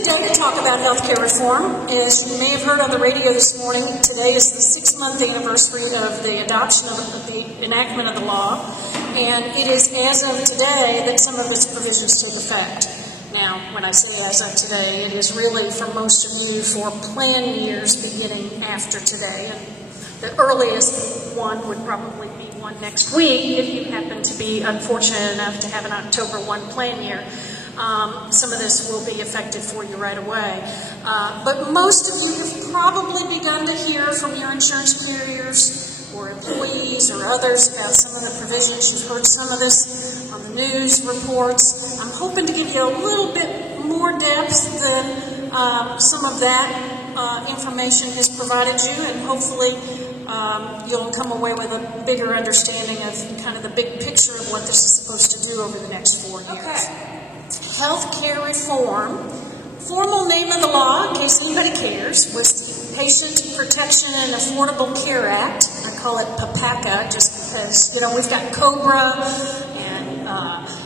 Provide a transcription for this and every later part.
good day to talk about healthcare reform. As you may have heard on the radio this morning, today is the 6-month anniversary of the adoption of the enactment of the law, and it is as of today that some of its provisions take effect. Now, when I say as of today, it is really for most of you for plan years beginning after today. And the earliest one would probably be one next week if you happen to be unfortunate enough to have an October 1 plan year. Some of this will be effective for you right away. But most of you have probably begun to hear from your insurance carriers or employees or others about some of the provisions. You've heard some of this on the news reports. I'm hoping to give you a little bit more depth than some of that information has provided you, and hopefully you'll come away with a bigger understanding of kind of the big picture of what this is supposed to do over the next 4 years. Okay. Healthcare reform. Formal name of the law, in case anybody cares, was the Patient Protection and Affordable Care Act. I call it PPACA just because, you know, we've got COBRA and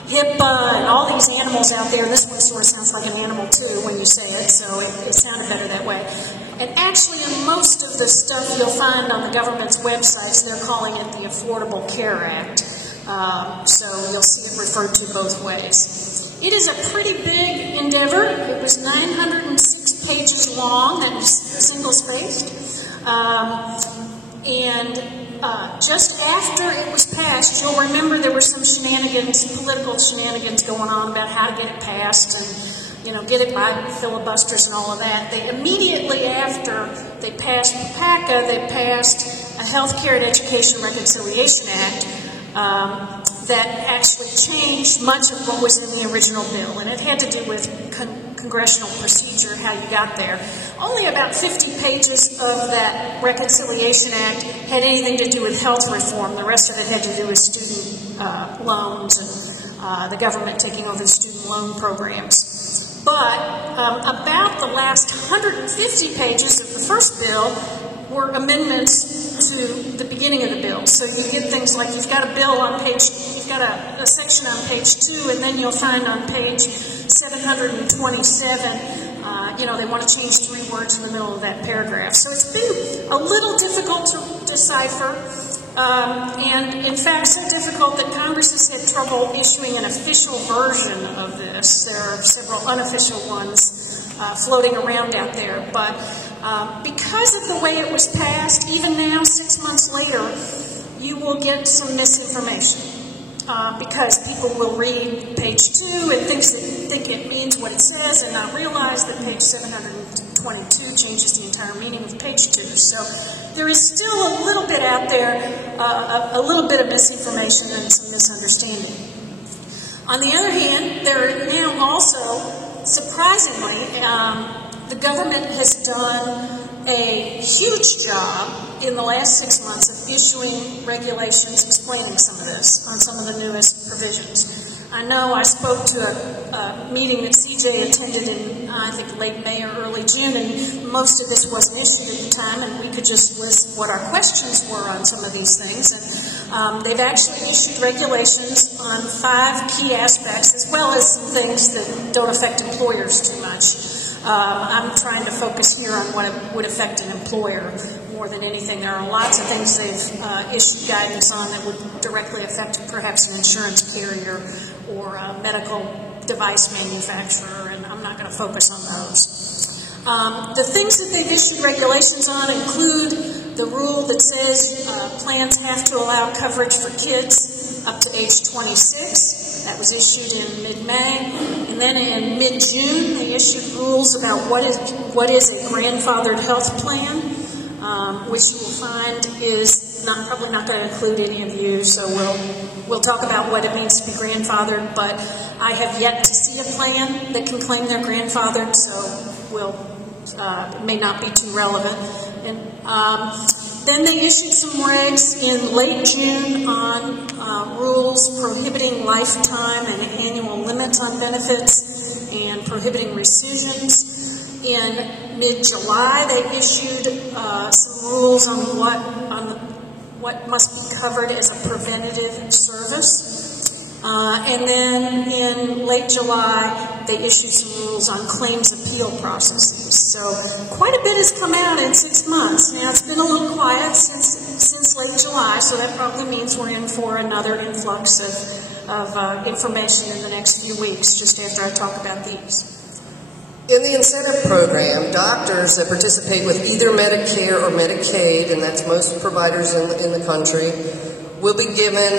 HIPAA and all these animals out there. This one sort of sounds like an animal too when you say it, so it sounded better that way. And actually in most of the stuff you'll find on the government's websites, they're calling it the Affordable Care Act. So you'll see it referred to both ways. It is a pretty big endeavor. It was 906 pages long. That was single-spaced. Just after it was passed, you'll remember there were some shenanigans, political shenanigans going on about how to get it passed and, you know, get it by filibusters and all of that. They immediately after they passed PPACA, they passed a Health Care and Education Reconciliation Act that actually changed much of what was in the original bill, and it had to do with congressional procedure, how you got there. Only about 50 pages of that Reconciliation Act had anything to do with health reform. The rest of it had to do with student loans and the government taking over the student loan programs. But about the last 150 pages of the first bill were amendments to the beginning of the bill. So you get things like you've got a bill on page, you've got a section on page 2, and then you'll find on page 727, you know, they want to change 3 words in the middle of that paragraph. So it's been a little difficult to decipher, and in fact so difficult that Congress has had trouble issuing an official version of this. There are several unofficial ones floating around out there, but because of the way it was passed, even now, 6 months later, you will get some misinformation because people will read page 2 and think it means what it says and not realize that page 722 changes the entire meaning of page 2. So there is still a little bit out there, a little bit of misinformation and some misunderstanding. On the other hand, there are now also, surprisingly, the government has done a huge job in the last 6 months of issuing regulations explaining some of this on some of the newest provisions. I know I spoke to a meeting that CJ attended in, I think, late May or early June, and most of this wasn't issued at the time, and we could just list what our questions were on some of these things. And they've actually issued regulations on 5 key aspects, as well as some things that don't affect employers too much. I'm trying to focus here on what it would affect an employer more than anything. There are lots of things they've issued guidance on that would directly affect perhaps an insurance carrier or a medical device manufacturer, and I'm not going to focus on those. The things that they've issued regulations on include the rule that says plans have to allow coverage for kids up to age 26. That was issued in mid-May. And then in mid-June, they issued rules about what is a grandfathered health plan, which you will find is probably not going to include any of you, so we'll talk about what it means to be grandfathered, but I have yet to see a plan that can claim they're grandfathered, so it may not be too relevant. And then they issued some regs in late June on rules prohibiting lifetime and annual limits on benefits and prohibiting rescissions. In mid-July, they issued some rules on what must be covered as a preventative service. And then in late July, they issued some rules on claims appeal processes. So quite a bit has come out in 6 months. Now, it's been a little quiet since late July, so that probably means we're in for another influx of information in the next few weeks, just after I talk about these. In the incentive program, doctors that participate with either Medicare or Medicaid, and that's most providers in the country, will be given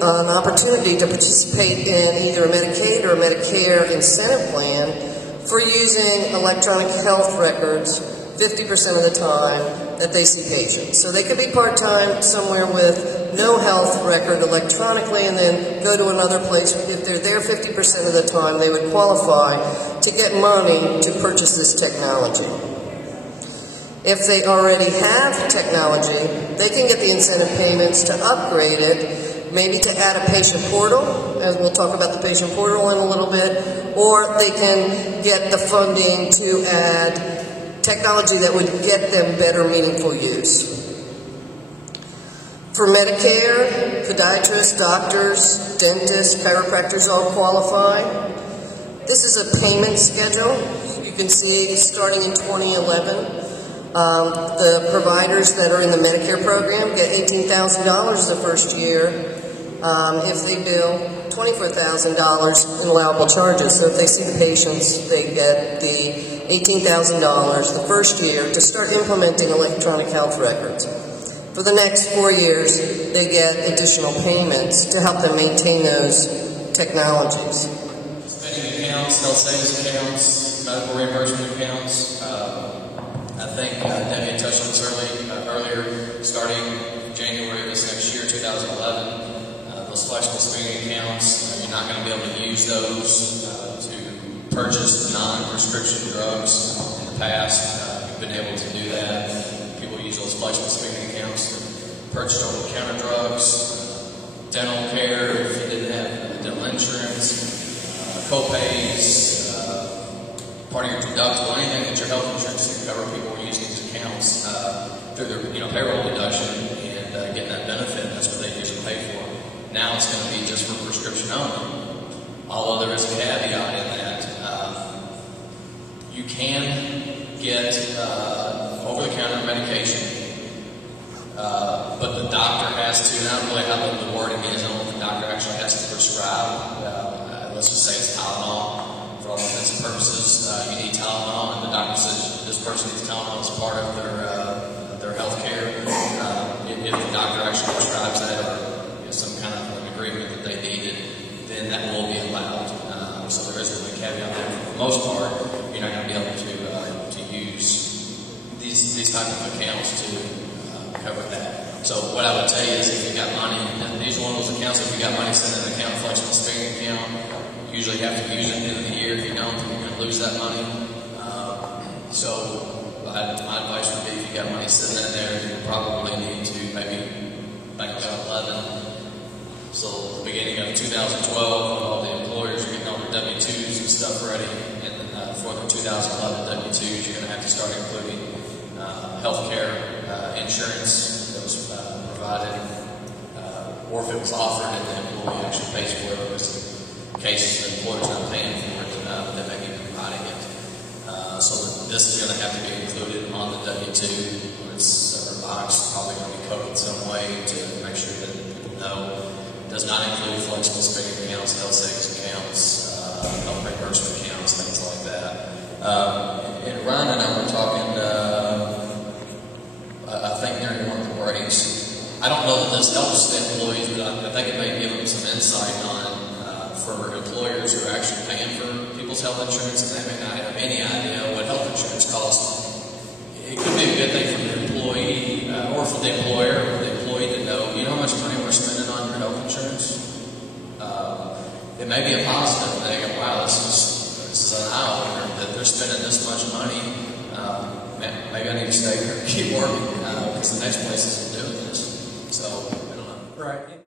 an opportunity to participate in either a Medicaid or a Medicare incentive plan for using electronic health records 50% of the time that they see patients. So they could be part-time somewhere with no health record electronically and then go to another place. If they're there 50% of the time, they would qualify to get money to purchase this technology. If they already have technology, they can get the incentive payments to upgrade it, maybe to add a patient portal, as we'll talk about the patient portal in a little bit, or they can get the funding to add technology that would get them better, meaningful use. For Medicare, podiatrists, doctors, dentists, chiropractors all qualify. This is a payment schedule. You can see starting in 2011. The providers that are in the Medicare program get $18,000 the first year if they bill $24,000 in allowable charges. So if they see the patients, they get the $18,000 the first year to start implementing electronic health records. For the next 4 years, they get additional payments to help them maintain those technologies. Spending accounts, health savings accounts, medical reimbursement accounts. I think Debbie touched on this earlier, starting January of this next year, 2011, those flexible spending accounts, you're not going to be able to use those to purchase non-prescription drugs. In the past, you've been able to do that. People use those flexible spending accounts to purchase over-the-counter drugs, dental care if you didn't have dental insurance, co-pays, part of your deductible, anything that your health insurance can cover. People were using these accounts through their payroll deduction and getting that benefit. That's what they usually pay for. Now it's going to be just for prescription only. Although there is a caveat in that. You can get over-the-counter medication, but the doctor has to, and I don't really have the wording is, I don't know if the doctor actually has to prescribe, let's just say it's Tylenol. For all intents and purposes, you need Tylenol, and the doctor says this person needs Tylenol as part of their health care. If the doctor actually prescribes that or some kind of an agreement that they need it, then that will be allowed. So there is a caveat there. For the most part, you're not going to be able to use these type of accounts to cover that. So what I would tell you is if you got money, and these are one of those accounts, if you got money sitting in an account, flexible spending account, usually have to use it at the end of the year. If you don't, you're going to lose that money. So my advice would be if you got money sitting in there, you probably need to maybe back to 11. So the beginning of 2012, all the employers are getting all their W-2s and stuff ready. And then for the 2011 W-2s, you're going to have to start including health care insurance that was provided, or if it was offered and the employee actually pays for it. Cases the employer's not paying for it, but they may be providing it. So this is going to have to be included on the W-2. It's separate box, probably going to be coded some way to make sure that people know. It does not include flexible spending accounts, health savings accounts, health reimbursement accounts, things like that. And Ryan and I were talking, I think during one of the breaks. I don't know that this helps the employees, but I think it may give them some insight on for employers who are actually paying for people's health insurance and they may not have any idea what health insurance costs. It could be a good thing for the employee or for the employer or the employee to know, you know how much money we're spending on your health insurance? It may be a positive thing. Wow, this is an eye-opener that they're spending this much money. Maybe I need to stay here and keep working because the next place isn't doing this. So, I don't know. Right.